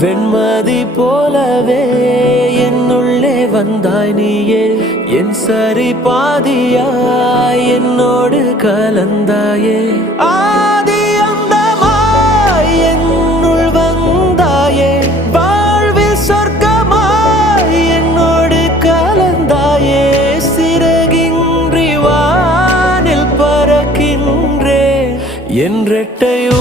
வெண்மதி போலவே என்னுள்ளே வந்தாய் நீயே, என் சரி பாதியாய் என்னோடு கலந்தாயே. ஆதி அந்தமாய் என்னுள் வந்தாயே, வாழ்வில் சொர்க்கமாய் என்னோடு கலந்தாயே. சிறகின்றி வானில் பறக்கின்றேன் என்றெட்டையோ